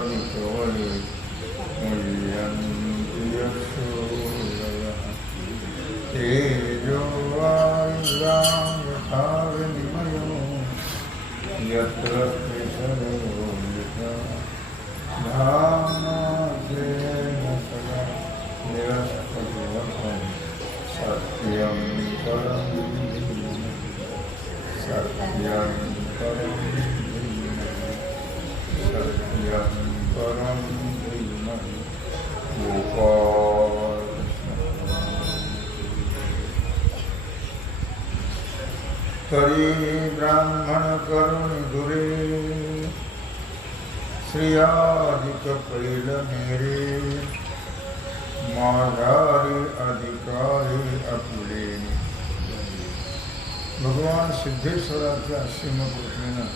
विश्वादिकवरे मुह्यन्ति यशोदयः तेजो वायुरां यथा विनिमयो यत्र त्रिसर्गो मृषा धाम्ना सदा निरस्तकुहकं सत्यं परं सत्यं परं सत्यं परं धीमहि गोपाल तरी ब्राह्मण करुण दुरे श्रियादिक पैल मेरे माधारी अधिकारी अपुले भगवान सिद्धेश्वराच्या असीम कृपेनं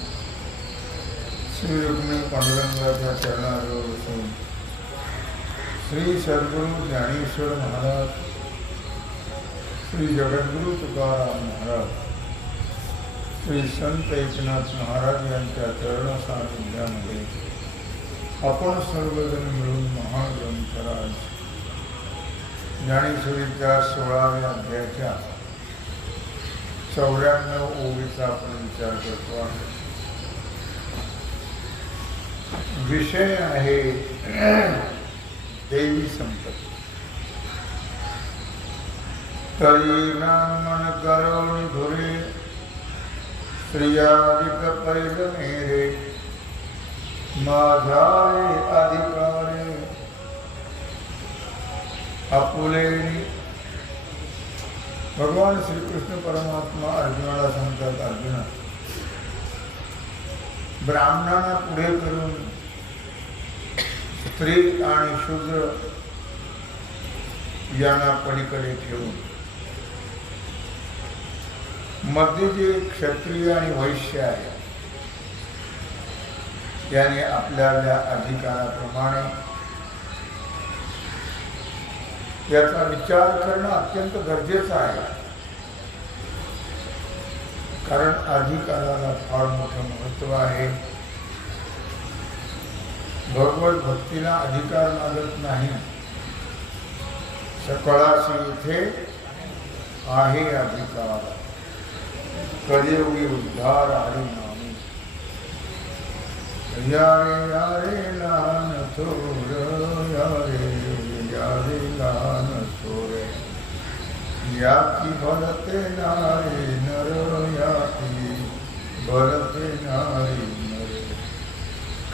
श्री रुक्मिणी पांडुरंगाच्या चरणाजवळ बसून श्री सद्गुरु ज्ञानेश्वर महाराज श्री जगद्गुरु तुकाराम महाराज श्री संत एकनाथ महाराज यांच्या चरण सानिध्यामध्ये आपण सर्वजण मिळून महाग्रंथराज ज्ञानेश्वरीच्या 16व्या अध्यायाच्या 94 ओळीचा आपण विचार करतो आहे. विषय आहे देवी संपत्ती. तरी ब्राह्मण करुणी धुरे श्रियादिक पैल मेरे माझारे अधिकारी अपुले. भगवान श्रीकृष्ण परमात्मा अर्जुनाला सांगतात, अर्जुना ब्राह्मणांना पुढे करून स्त्री आणि शूद्र यांना पलीकडे ठेवून मध्ये जे क्षत्रिय आणि वैश्य आहे त्याने आपल्या अधिकाराप्रमाणे याचा विचार करणं अत्यंत गरजेचं आहे. कारण अधिकाराला फार मोठं महत्त्व आहे. भगवत भक्तीला अधिकार लागत नाही. सकळाशी इथे आहे अधिकार, कलियुगी उद्धार हरी नामी. यारे यारे लहान थोर यारे यारे लहान थोर याकी भरते नारे नर याकी भरते नारे नर.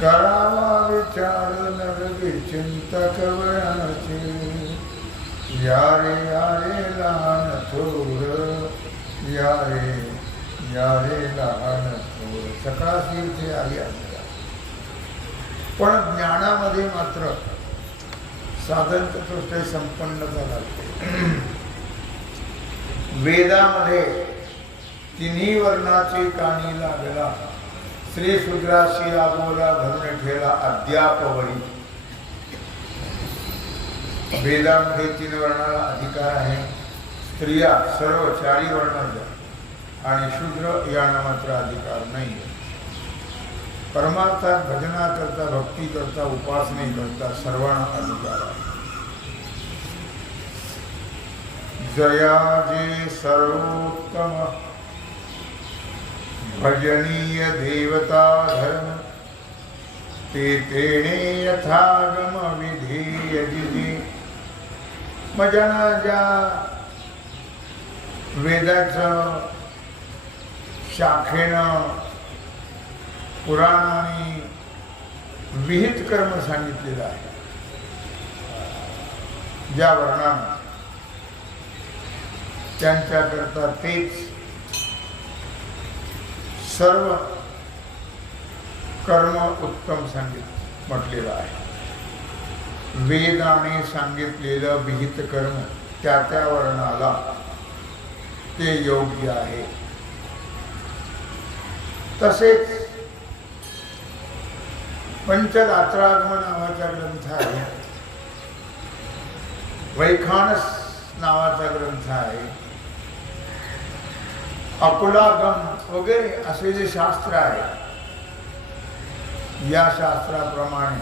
करावा विचार नर विचिंतक वयाचे यारे यारे लहान थोर यारे यारे लहान थोर. सकाळी इथे आली आहे. पण ज्ञानामध्ये मात्र साधन चतुष्टय संपन्नता लागते. वेदामध्ये तिन्ही वर्णाची कानी लागला श्री शूद्राशी आगोला धरून ठेला अद्यापवरी. वेदामध्ये 3 वर्णाला अधिकार आहे. स्त्रिया सर्व 4 वर्णाच्या आणि शूद्र यांना मात्र अधिकार नाही. परमार्थात भजना करता, भक्ती करता, उपासने करता सर्वांना अधिकार आहे. जयाजे सर्वोत्तम भजनीय देवता धर्म ते तेणे यथागम विधेय जिजे. मजना ज्या वेदाचं शाखेनं पुराणाने विहित कर्म सांगितलेलं आहे, ज्या वर्णाने त्यांच्याकरता तेच सर्व कर्म उत्तम म्हटलेलं आहे. वेदाने सांगितलेलं विहित कर्म त्या त्या वर्णाला ते योग्य आहे. तसेच पंचरात्रागम नावाचा ग्रंथ आहे, वैखानस नावाचा ग्रंथ आहे, अकुलागम वगैरे असे जे शास्त्र आहे या शास्त्राप्रमाणे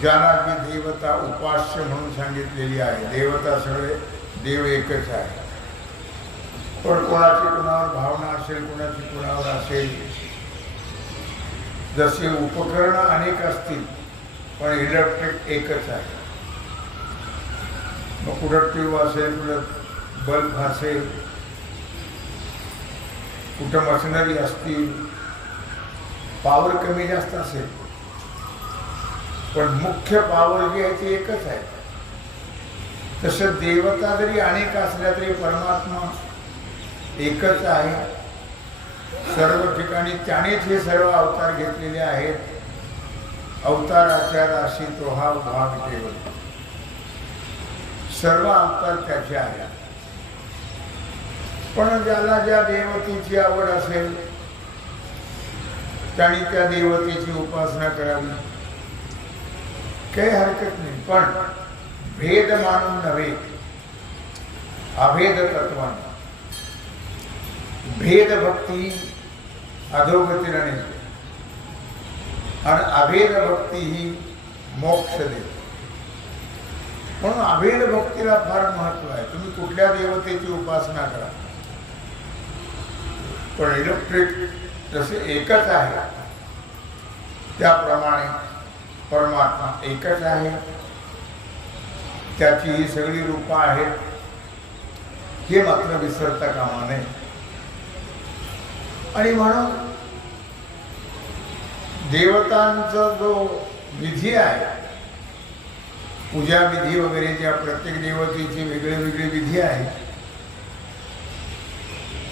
ज्याला की देवता उपास्य म्हणून सांगितलेली आहे, देवता सगळे देव एकच आहे, पण कोणाची कुणावर भावना असेल, कोणाची कुणावर असेल, जसे उपकरण अनेक असतील पण इलेक्ट्रिक एकच आहे. मग कुठं ट्यूब असेल, कुठं बल्ब असेल, कुठं मशिनरी असतील, पॉवर कमी जास्त असेल, पण मुख्य पॉवर जी आहे ती एकच आहे. तसं देवता जरी अनेक असल्या तरी परमात्मा एकच आहे. सर्व ठिकाणी त्यानेच हे सर्व अवतार घेतलेले आहेत. अवताराच्या राशी तो हा भाग केवळ, सर्व अवतार त्याचे आहेत. पण ज्याला ज्या देवतेची आवड असेल त्याने त्या देवतेची उपासना करावी, काही हरकत नाही. पण भेद मानून नव्हे, अभेद तत्वाने. भेद भक्ती अधोगतीला नेते आणि अभेद भक्ती ही मोक्ष देते. म्हणून अभेद भक्तीला फार महत्व आहे. तुम्ही कुठल्या देवतेची उपासना करा, पण इलेक्ट्रिक जसे एकच आहे त्याप्रमाणे परमात्मा एकच आहे. त्याची ही सगळी रूपं आहेत हे मात्र विसरता कामा नये. आणि म्हणून देवतांचा जो विधी आहे, पूजा विधी वगैरे, ज्या प्रत्येक देवतेची वेगळे वेगळे विधी आहे,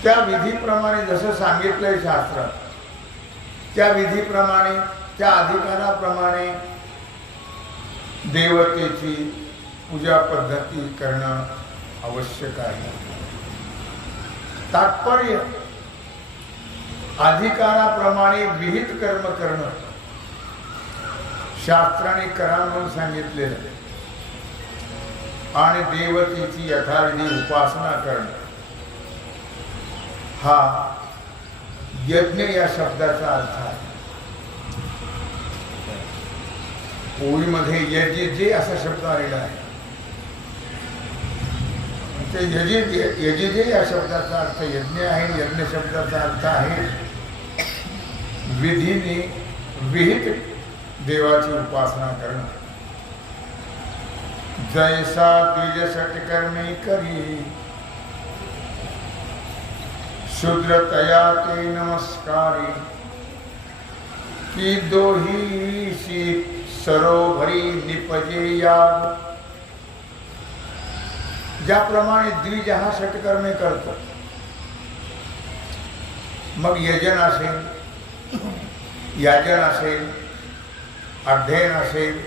त्या विधीप्रमाणे जसं सांगितलंय शास्त्रात, त्या विधीप्रमाणे, त्या अधिकाराप्रमाणे देवतेची पूजा पद्धती करणं आवश्यक आहे. तात्पर्य अधिकाराप्रमाणे विहित कर्म करणं शास्त्राने करा म्हणून सांगितलेलं, आणि देवतेची यथाविधी उपासना करणं हा यज्ञ या शब्दाचा अर्थ आहे. ओळीमध्ये यजिजे असा शब्द आलेला आहे. ते यजिजे या शब्दाचा अर्थ यज्ञ आहे. यज्ञ शब्दाचा अर्थ आहे विधीने विहित देवाची उपासना करणं. जैसा द्विज षटकर्मी करी, शूद्र तया ते नमस्कारी, की दोहीशी सरोवरी निपजे याग. ज्याप्रमाणे द्विज हा षटकर्मे करतो, मग यजन असेल, याजन असेल, अध्ययन असेल,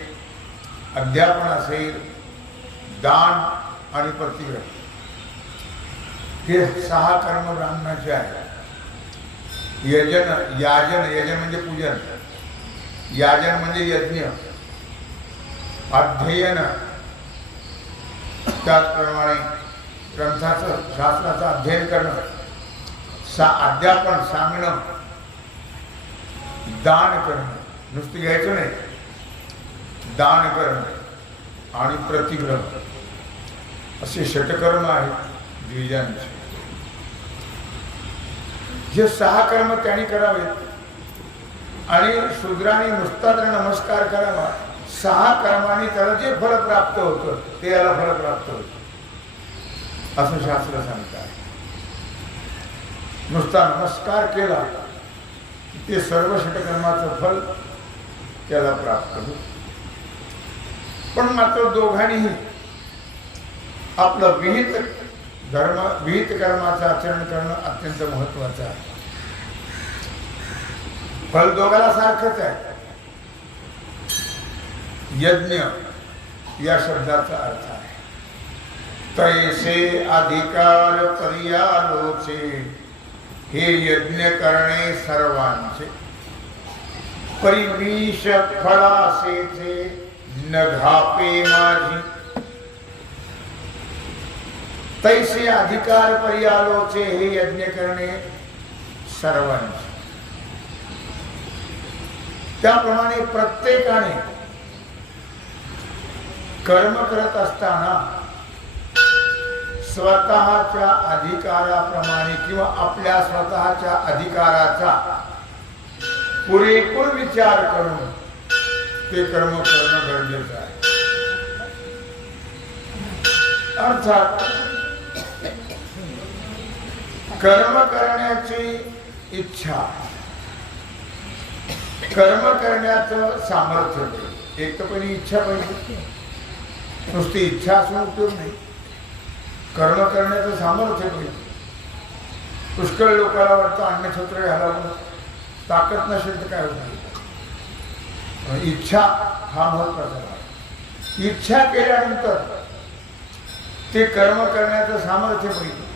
अध्यापन असेल, दान आणि प्रतिग्रह, हे 6 कर्म ब्राह्मणाचे आहेत. यजन, याजन, यजन म्हणजे पूजन, याजन म्हणजे यज्ञ, अध्ययन त्याचप्रमाणे ग्रंथाचं शास्त्राचं अध्ययन करणं, अध्यापन सांगणं, दान करणं, नुसतं घ्यायचं नाही, दान करणं आणि प्रतिग्रह, असे षटकर्म आहेत द्विजांचे. जे 6 कर्म त्यांनी करावेत आणि शूद्राने नुसता जर नमस्कार करावा, 6 कर्मांनी त्याला जे फळ प्राप्त होतं ते याला फळ प्राप्त होतं असं शास्त्र सांगतात. नुसता नमस्कार केला ते सर्व षटकर्माचं फल त्याला प्राप्त होतं. पण मात्र दोघांनीही आपलं विहित धर्म, विहित कर्माचं आचरण करणं अत्यंत महत्वाचं आहे. फल दोघाला सारखंच आहे. यज्ञ या शब्दाचा अर्थ आहे तैसे अधिकार पर्यालोचे, हे यज्ञ करणे सर्वांचे, परिविष फळासेचे न घापे माझी. तैसे अधिकार पर्यालोचे, हे यज्ञ करणे सर्वांचे. त्याप्रमाणे प्रत्येकाने कर्म करत असताना स्वतःच्या अधिकाराप्रमाणे किंवा आपल्या स्वतःच्या अधिकाराचा पुरेपूर विचार करून ते कर्म करणं गरजेचं आहे. अर्थात कर्म करण्याची इच्छा, कर्म करण्याचं सामर्थ्य, एक तर पहिली इच्छा पाहिजे. नुसती इच्छा असून उपयोग नाही, कर्म करण्याचं सामर्थ्य पाहिजे. पुष्कळ लोकांना वाटतं अन्नछत्र घालावं, ताकद नसेल तर काय होत नाही. इच्छा हा महत्वाचा आहे. इच्छा केल्यानंतर ते कर्म करण्याचं सामर्थ्य पाहिजे.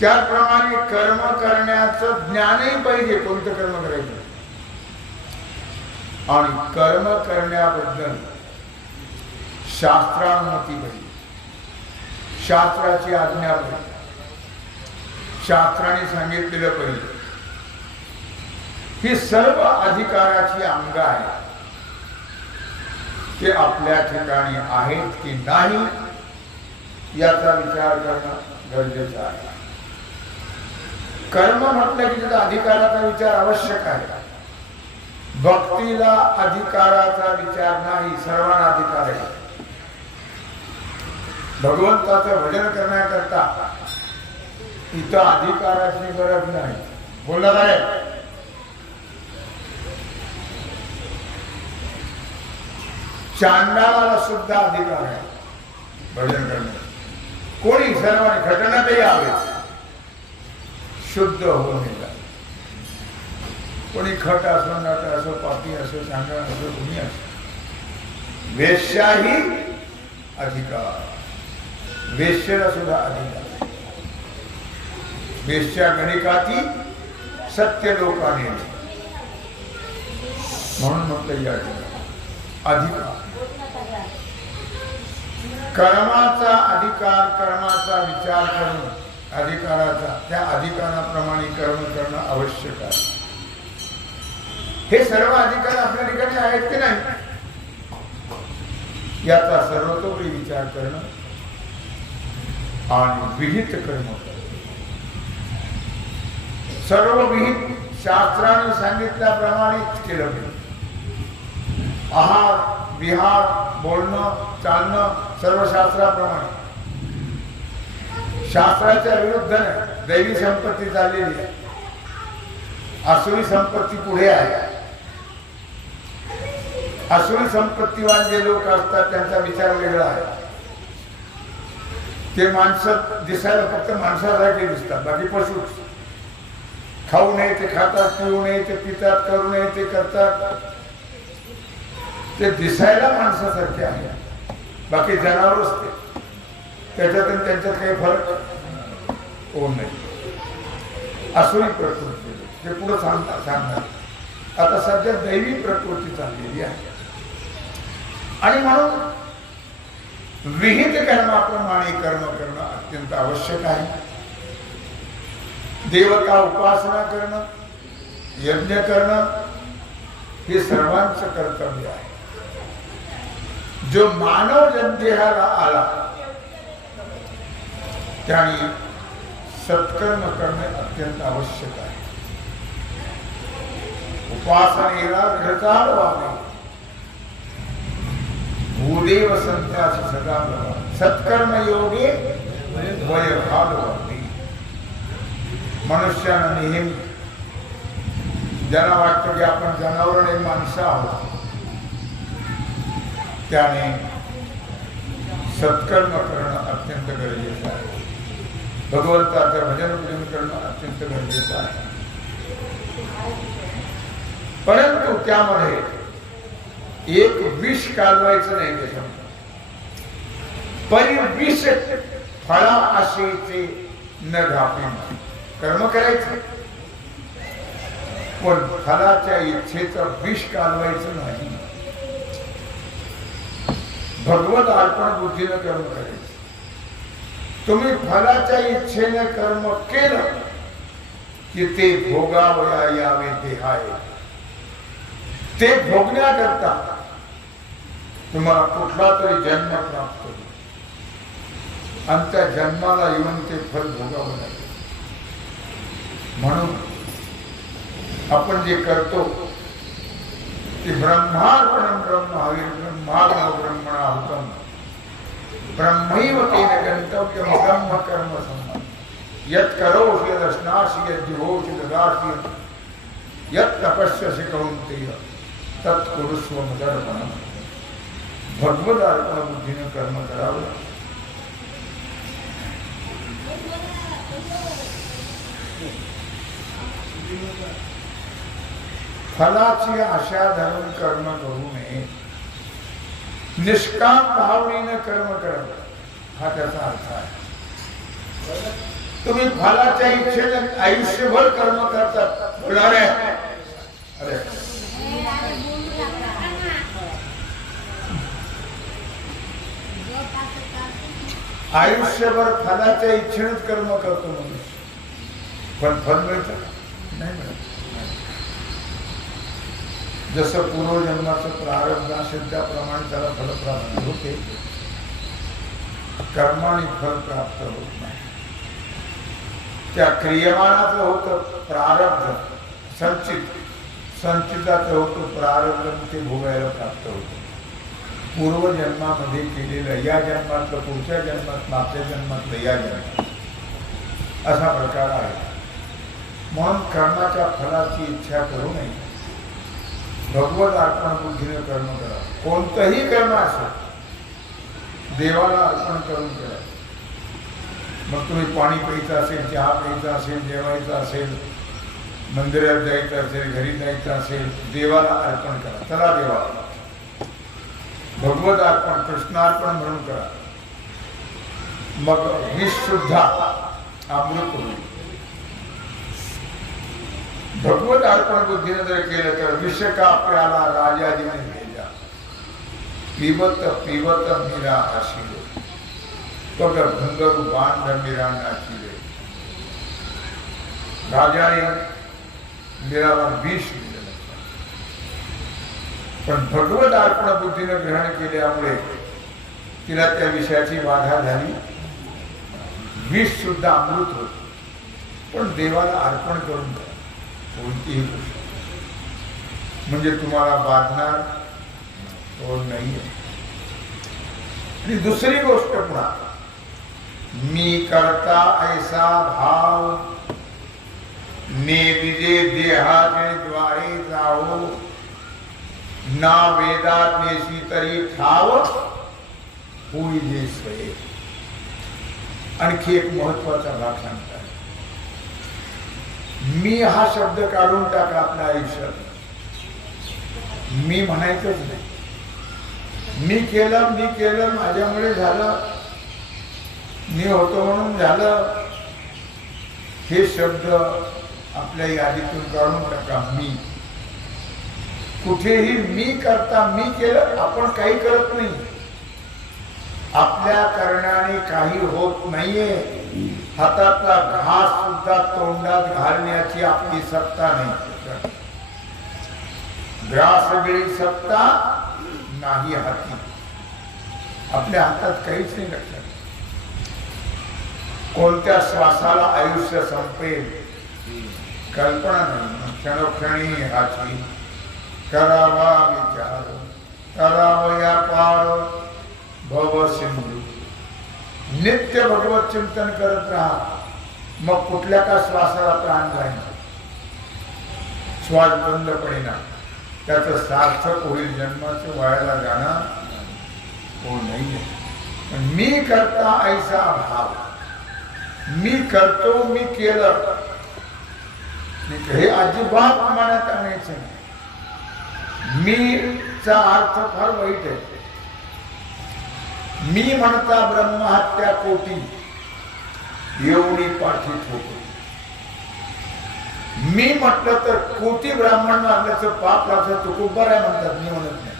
त्याप्रमाणे कर्म करण्याचं ज्ञानही पाहिजे, कोणतं कर्म करायचं. आणि कर्म करण्याबद्दल शास्त्रानुमती पाहिजे, शास्त्राची आज्ञा पाहिजे, शास्त्राने सांगितलेलं पाहिजे. ही सर्व अधिकाराची अंग आहे, ते आपल्या ठिकाणी आहेत की नाही याचा विचार करणं गरजेचं आहे. कर्म म्हटलं की त्याचा अधिकाराचा विचार आवश्यक आहे. भक्तीला अधिकाराचा विचार नाही, सर्वांना अधिकार आहे. भगवंताचं भजन करण्याकरता इथं अधिकाराची गरज नाही. बोलला काय? चांडाळाला सुद्धा अधिकार आहे भजन करणे. कोणी सर्वांनी घटनातही यावे, शुद्ध होऊन येतात. कोणी खट असो, नट असो, पापी असो, चांडाळ असो, कोणी असो, वेश्याही अधिकार, वेश्येला सुद्धा अधिकार. वेश्या गणिकाती सत्य लोकाने, म्हणून म्हटलं या अधिकार. कर्माचा अधिकार, कर्माचा विचार करून अधिकाराचा, त्या अधिकाराप्रमाणे कर्म करणं आवश्यक आहे. हे सर्व अधिकार आपल्या ठिकाणी आहेत की नाही याचा सर्वतोपरी विचार करणं आणि विहित कर्म करणं. सर्व विहित शास्त्राने सांगितल्याप्रमाणेच केलं पाहिजे. आहार, विहार, बोलणं, चालणं सर्व शास्त्राप्रमाणे. शास्त्राच्या विरुद्ध नाही. दैवी संपत्ती चाललेली आहे, आसुरी संपत्ती पुढे आहे. आसुरी संपत्तीवान जे लोक असतात त्यांचा विचार वेगळा आहे. ते माणसं दिसायला फक्त माणसासारखे दिसतात, बाकी पशुच. खाऊ नये ते खातात, पिऊ नये ते पितात, करू नये ते करतात. ते दिसायला माणसासारखे आहे, बाकी जनावरच ते. त्याच्यात आणि त्यांच्यात काही फरक होऊ नये. आसुरी प्रकृती ते पुढे सांगणार. आता सध्या दैवी प्रकृती चाललेली आहे. आणि म्हणून विहित कर्माप्रमाणे कर्म करणं अत्यंत आवश्यक आहे. देवता उपासना करणं, यज्ञ करणं हे सर्वांचं कर्तव्य आहे. जो मानव जन्मदेहाला आला त्याने सत्कर्म करणे अत्यंत आवश्यक आहे. उपासनेला घडचाल व्हावी, भूदेव संत्यासी सदा व्हावी, सत्कर्म योगे वयभाग व्हावी. मनुष्यानं नेहमी ज्यांना वाटतं की आपण जनावर आणि माणसं आहोत, त्याने सत्कर्म करणं अत्यंत गरजेचं आहे. भगवंताचं भजन पूजन करणं अत्यंत गरजेचं आहे. परंतु त्यामध्ये एक विष कालवायचं नाही त्याच्यामध्ये. परिविष फळा आशेचे न घापे. कर्म करायचं पण फलाच्या इच्छेचं विष कालवायचं नाही. भगवत अर्पण बुद्धीनं कर्म करायचं. तुम्ही फलाच्या इच्छेने कर्म केलं की ते भोगावया यावे देहाय. ते भोगण्याकरता तुम्हाला कुठला तरी जन्म प्राप्त होईल आणि त्या जन्माला येऊन ते फल भोगावं लागेल. म्हणून आपण जे करतो ते ब्रह्मार्पणं ब्रह्म हवी ब्रह्माग्नो ब्रह्मणाहुतं ब्रह्मैव तेन गन्तव्यं ब्रह्म कर्म सम्मतं यत् करोषि यदश्नासि यज्जुहोषि ददासि यत् तपस्यसि कौन्तेय तत् कुरुष्व मदर्पणम्. भगवद अर्पण बुद्धीने कर्म करावं. फलाची आशा धरून कर्म करू नये. निष्काम भावनेने कर्म करावं हा त्याचा अर्थ आहे. तुम्ही फलाच्या इच्छेने आयुष्यभर कर्म करतात बोलणार आहे. अरे आयुष्यभर फलाच्या इच्छेनेच कर्म करतो मनुष्य, पण फल मिळतं नाही मिळत. जसं पूर्वजन्माचं प्रारब्ध असेल त्याप्रमाणे त्याला फलप्राप्ती होते. कर्माने फल प्राप्त होत नाही. त्या क्रियमानाचं होतं प्रारब्ध संचित, संचिताचं होतं प्रारब्ध ते भोगायला प्राप्त होतं. पूर्वजन्मामध्ये केलेलं या जन्मातलं पुढच्या जन्मात मागच्या जन्मातलं या जन्मात असा प्रकार आहे. म्हणून कर्माच्या फलाची इच्छा करू नये. भगवत अर्पण बुद्धीने कर्म करा. कोणतंही कर्म असेल देवाला अर्पण करून करा. मग तुम्ही पाणी प्यायचं असेल, चहा प्यायचा असेल, जेवायचं असेल, मंदिरात जायचं असेल, घरी जायचं असेल, देवाला अर्पण करा. चला देवाला भगवत अर्पण कृष्णार्पण म्हणून करा. मग विष सुद्धा अमृत होईल. भगवत अर्पण बुद्धीने जर केलं तर विष का प्याला राजाजीने भेजा पिबत पिबत मीरा आशिलो पग भंगरू बांध मीरा नाचिले. राजाने मीराला विष दिलं, पण भगवत अर्पण बुद्धीने ग्रहण केल्यामुळे तिला त्या विषयाची बाधा झाली. विष सुद्धा अमृत होत. पण देवाला अर्पण करून द्या कोणतीही गोष्ट, म्हणजे तुम्हाला बाधणार नाही. आणि दुसरी गोष्ट पुन्हा मी करता ऐसा भाव ने दिजे देहाचे द्वारे जाओ ना वेदात नेसी तरी ठाव होई जे स्वये. आणखी एक महत्वाचा भाग सांगतात. मी हा शब्द काढून टाका आपल्या आयुष्यात. मी म्हणायचंच नाही. मी केलं माझ्यामुळे झालं, मी होतो म्हणून झालं, हे शब्द आपल्या यादीतून काढून टाका. मी कुठेही मी करता मी केलं आपण काही करत नाही. आपल्या करण्याने काही होत नाहीये. हातातला घास सुद्धा तोंडात घालण्याची आपली सत्ता नाही. ग्रासगळी सत्ता नाही हाती. आपल्या हातात काहीच नाही. लक्षात कोणत्या श्वासाला आयुष्य संपेल कल्पना नाही. क्षणोक्षणी हाची करावा विचार करावया पार भव सिंधू. नित्य भगवत चिंतन करत राहा. मग कुठल्या का श्वासाला प्राण जाईल. श्वास बंद पडेना. त्याचं सार्थक होईल. जन्माचं वायाला जाणार हो नाही. मी करता ऐसा भाव. मी करतो मी केलं हे अजिबात मनात आणायचं नाही. मीचा अर्थ फार वाईट आहे. मी म्हणता ब्रह्महत्या कोटी एवढी पाठीत होतो. मी म्हटलं तर कोटी ब्राह्मण मारल्याचं पाप लागतं. तुकोबाराय म्हणतात. मी म्हणत नाही.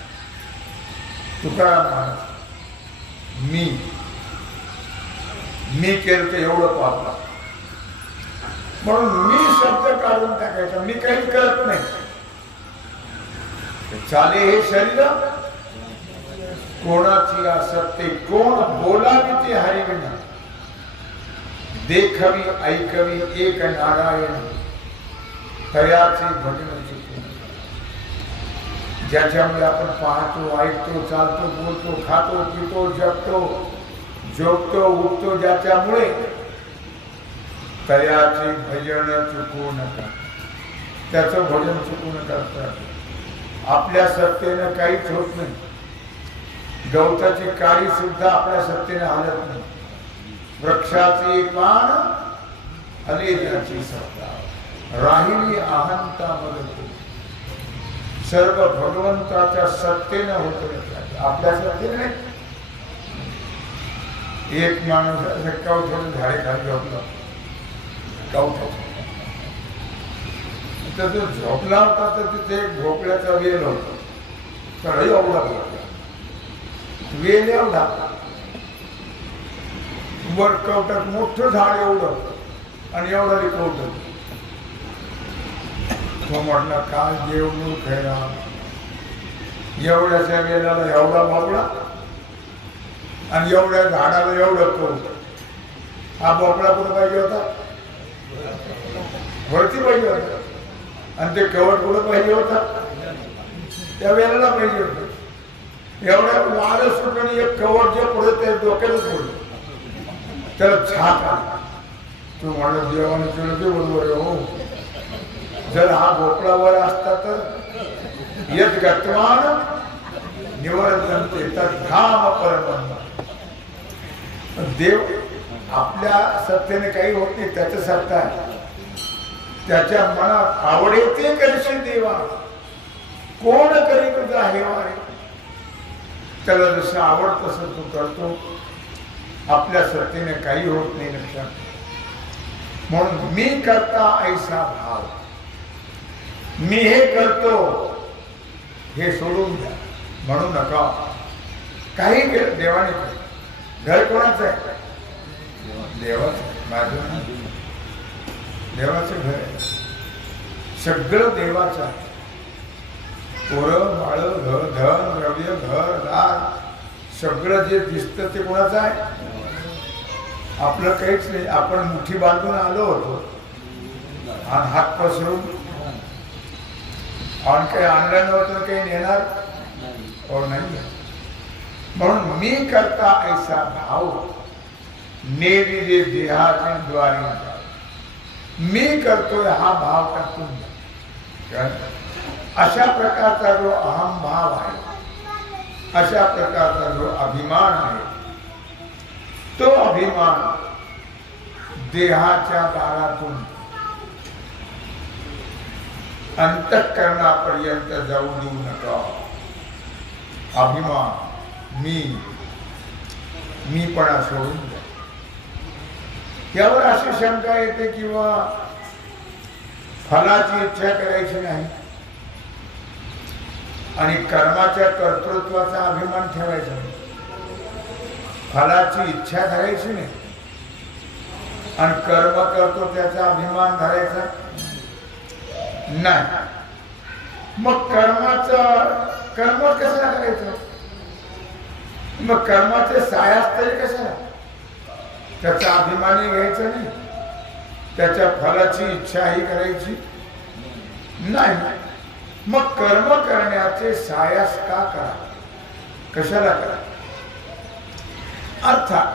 तुकाराम म्हणत मी केलं तर एवढं पाप लागतं. म्हणून मी शब्द काढून टाकायचा. मी काही करत नाही. चाले हे शरीर कोणाची असते, कोण बोलावी ते हरिविना, देखवी ऐकवी एक नारायण, तयाचे भजन चुकून. ज्याच्यामुळे आपण पाहतो, ऐकतो, चालतो, बोलतो, खातो, पितो, जगतो, झोपतो, उठतो, ज्याच्यामुळे तयाचे भजन चुकू नका. त्याचं भजन चुकू नका. आपल्या सत्तेनं काहीच होत नाही. गवताची काळी सुद्धा आपल्या सत्तेने हालत नाही. वृक्षाचे पान अलेल्याची सत्ता, राहिली अहंता मदत. सर्व भगवंताच्या सत्तेनं होत, आपल्या सत्तेने नाही. एक माणूस असं कवठ्याने झाडे खाली झोपला, कवठ्याचे. तर तो झोपला होता तर तिथे एक भोपळ्याचा वेल होता. तर एवढा भोपळा वेल एवढा, वर कवटात मोठं झाड एवढं आणि एवढा कवट. तो म्हटला काय देव खेळा, एवढ्याच्या वेलाला एवढा भोपळा आणि एवढ्या झाडाला एवढं कवट. हा भोपळा कुठं पाहिजे होता? वरती पाहिजे होता. आणि ते कवट कुठं पाहिजे होता? त्या वेळेला पाहिजे होतं. एवढ्या वारं सुटून एक कवट जे पुढे ते डोक्याला पडलं, त्याला छाप आला. तू म्हणलं देवाने केलं ते बरोबर आहे. हो, जर हा भोपळावर असता तर यत गतवान निवर्तन्ते तद्धाम परमं. देव आपल्या सत्तेने काही होत नाही, त्याचं सत्ता आहे. त्याच्या मनात आवडे ते करशील देवा, कोण करी तुझा हेवा रे. त्याला जसं आवडतं तसं तू करतो. आपल्या सत्तेने काही होत नाही लक्षात. म्हणून मी करता ऐसा भाव, मी हे करतो हे सोडून द्या म्हणू नका. काही केलं देवाने केलं. घर कोणाचं आहे? देवाचं. माझं देवाचं घर आहे. सगळं देवाचं आहे. पोरं बाळ घर धन द्रव्य घर दार सगळं जे दिसतं ते कोणाचं आहे? आपलं काहीच नाही. आपण मुठी बांधून आलो होतो आणि हात पसरून आणि काही आणलं नव्हतं, काही नेणार हो नाही. म्हणून मी करता ऐसा भाव नेविले देहाचे द्वारी. मी करतोय हा भाव टाकून द्या. अशा प्रकारचा जो अहम भाव आहे, अशा प्रकारचा जो अभिमान आहे, तो अभिमान देहाच्या दारातून अंतःकरणापर्यंत जाऊ देऊ नका. अभिमान मीपणा सोडून द्या. यावर अशी शंका येते किंवा फलाची इच्छा करायची नाही आणि कर्माच्या कर्तृत्वाचा अभिमान ठेवायचा नाही. फलाची इच्छा धरायची नाही आणि कर्म करतो त्याचा अभिमान धरायचा नाही. मग कर्म कशाला करायचं? मग कर्माचे सायास कशाला? त्याचा अभिमानही घ्यायचा नाही, त्याच्या फलाची इच्छाही करायची नाही. मग कर्म करण्याचे सायास का करा? कशाला करा? अर्थात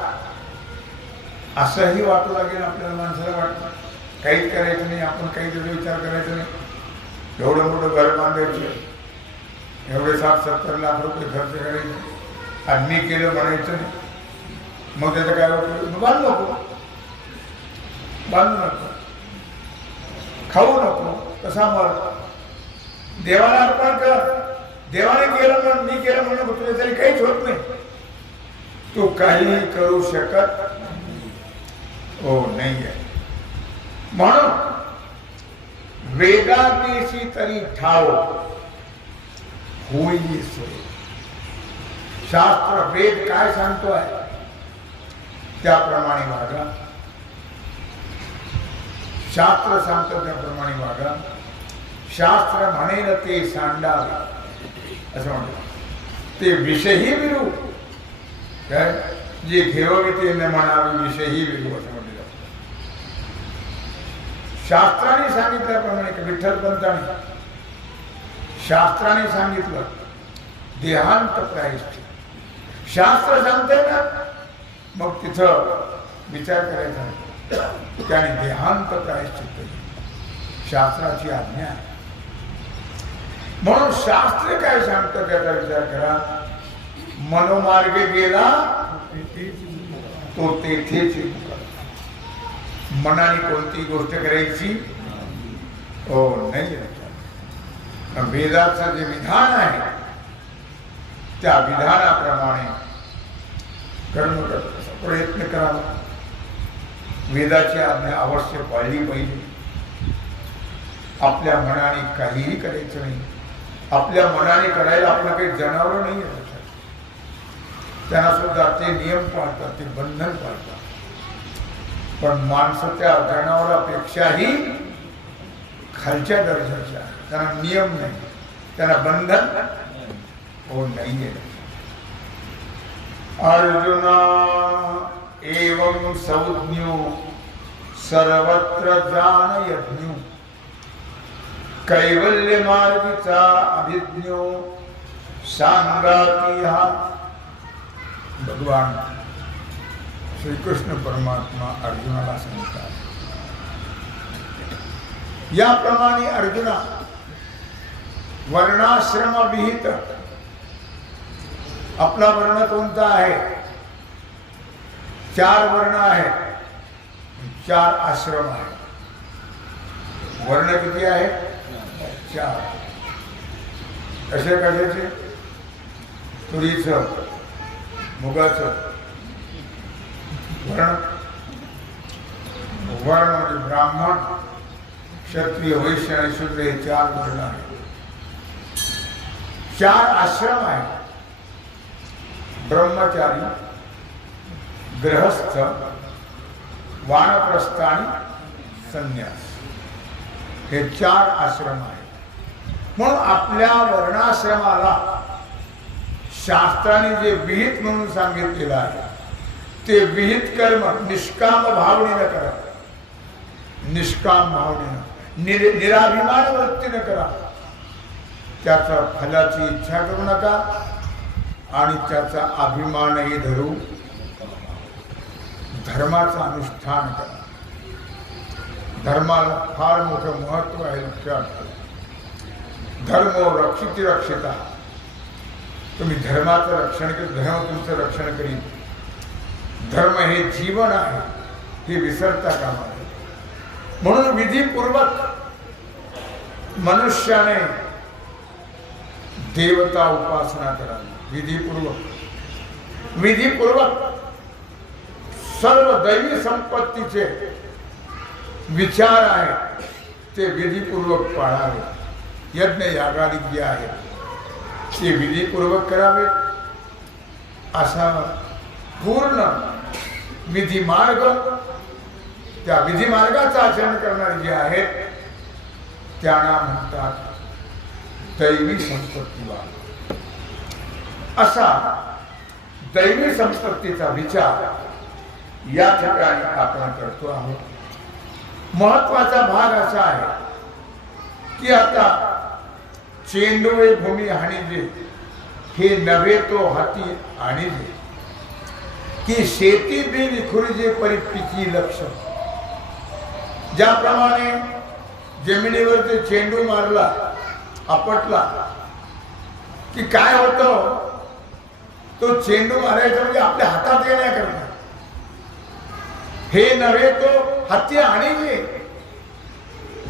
असंही वाटू लागेल आपल्याला, माणसाला वाटतं काहीच करायचं नाही, आपण काही त्याचा विचार करायचा नाही. एवढं मोठं घर बांधायचं, एवढे 60-70 लाख रुपये खर्च करायचे आणि मी केलं म्हणायचं नाही. मग त्याचं काय वाटतं? बांधू नको, खाऊ नको, कसा मर देवाला अर्पण कर. देवाने केलं म्हणून मी केलं म्हणून तुझ्या तरी काहीच होत नाही. तू काही करू शकत हो नाही आहे. म्हणून वेदादेशी तरी ठाव होई सोय. शास्त्र वेद काय सांगतोय त्याप्रमाणे वागा. शास्त्र सांगतं त्याप्रमाणे वागा. शास्त्र म्हणेल ते सांडावे, असं म्हणतात. ते विषयी विरू काय जे घेवते न म्हणावे विषयी विरू असं म्हटलं जातं. शास्त्राने सांगितल्याप्रमाणे विठ्ठलपंतांनी शास्त्राने सांगितलं देहांत प्रायश्चित. शास्त्र सांगते ना मग तिथं विचार करायचा त्याने देहांत प्रायश्चित शास्त्राची आज्ञा आहे. म्हणून शास्त्र काय सांगतं त्याचा विचार करा. मनोमार्गे गेला तो तेथेच मनाने कोणती गोष्ट करायची हो नाही. वेदाचं जे विधान आहे त्या विधानाप्रमाणे कर्म करण्याचा प्रयत्न करावा. वेदाची आज्ञा अवश्य पाळली पाहिजे. आपल्या मनाने काहीही करायचं नाही. आपल्या मनाने करायला आपलं काही जनावर नाही आहे. त्यांना सुद्धा ते नियम पाळतात, ते बंधन पाळतात. पण माणसं त्या जनावरापेक्षाही खालच्या दर्जाच्या. त्यांना नियम नाही, त्यांना बंधन हो नाहीये. अर्जुना एवं संज्ञो सर्वत्र जानयज्ञो कैवल्य मार्गीचा अभिज्ञो सांगाती हा. भगवान श्रीकृष्ण परमात्मा अर्जुनाला सांगतात. याप्रमाणे अर्जुना वर्णाश्रम विहित. आपला वर्ण कोणता आहे? 4 वर्ण आहे, 4 आश्रम आहे. वर्ण किती आहे? 4. कसे कशाचे? तुरीचं, मुगाचं वर्ण. वर्ण म्हणजे ब्राह्मण, क्षत्रिय, वैश्य आणि शूद्र हे 4 वर्ण आहेत. 4 आश्रम आहेत. ब्रह्मचारी, गृहस्थ, वानप्रस्थ आणि संन्यास हे 4 आश्रम आहेत. म्हणून आपल्या वर्णाश्रमाला शास्त्राने जे विहित म्हणून सांगितलेलं आहे ते विहित कर्म निष्काम भावनेनं करा. निष्काम भावनेनं निराभिमान वृत्तीनं करा. त्याचा फलाची इच्छा करू नका आणि त्याचा अभिमानही धरू. धर्माचं अनुष्ठान करा. धर्माला फार मोठं महत्व आहे. लक्षात ठेवा. धर्म रक्षिती रक्षिता. तुम्ही धर्माचं रक्षण केलं, धर्म तुमचं रक्षण करीन. धर्म हे जीवन आहे हे विसरता कामा नये. म्हणून विधीपूर्वक मनुष्याने देवता उपासना करावी. विधीपूर्वक सर्व दैवी संपत्तीचे विचार आहेत ते विधीपूर्वक पाळावे. यज्ञ यागादी जे आहेत ते विधीपूर्वक करावे. असा पूर्ण विधिमार्ग, त्या विधिमार्गाचं आचरण करणारे जे आहेत त्यांना म्हणतात दैवी संपत्तीवान. असा दैवी संपत्तीचा विचार या ठिकाणी आपण करतो आहोत. महत्वाचा भाग असा आहे की आता चेंडवे भूमी हाणीजे हे नव्हे तो हाती आणीजे की शेती बी विखुरीजे परिपिकी लक्ष. ज्याप्रमाणे जमिनीवर ते चेंडू मारला, आपटला की काय होतं, तो चेंडू मारायचा म्हणजे आपल्या हातात येण्याकरता. हे नव्हे तो हाती आणीजे.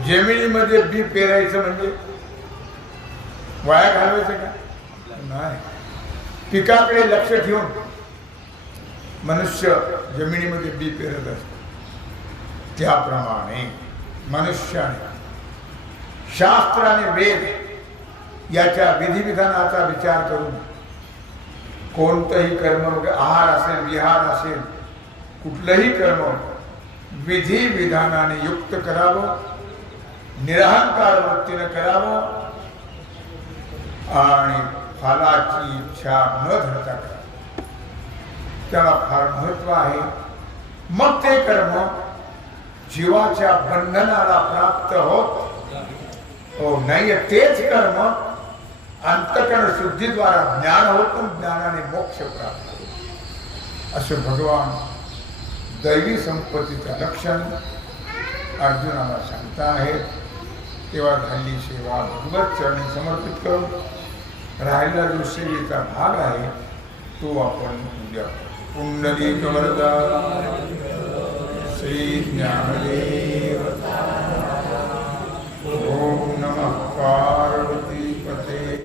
जमिनीमध्ये बी पेरायचं म्हणजे वाया घालवायचं का? नाही. पिकाकडे लक्ष ठेवून मनुष्य जमिनीमध्ये बी पेरत असतो. त्याप्रमाणे मनुष्याने शास्त्राने वेद याच्या विधिविधानाचा विचार करून कोणतंही कर्म, आहार असेल, विहार असेल, कुठलंही कर्म विधी विधानाने युक्त करावं, निरहंकार वृत्तीनं करावं. आणि फलाची इच्छा न धरता करा, त्याला फार महत्व आहे. मग ते कर्म जीवाच्या बंधनाला प्राप्त हो नाही, तेच कर्म अंतकरण शुद्धीद्वारा ज्ञान होतं, ज्ञानाने मोक्ष प्राप्त होतो. असं भगवान दैवी संपत्तीचं लक्षण अर्जुनाला सांगता आहेत. तेव्हा झाली सेवा भगवत चरणी समर्पित करून राहिला जो सेवेचा भाग आहे तो आपण उद्या पुंडलिक वरदा श्री ज्ञानदेव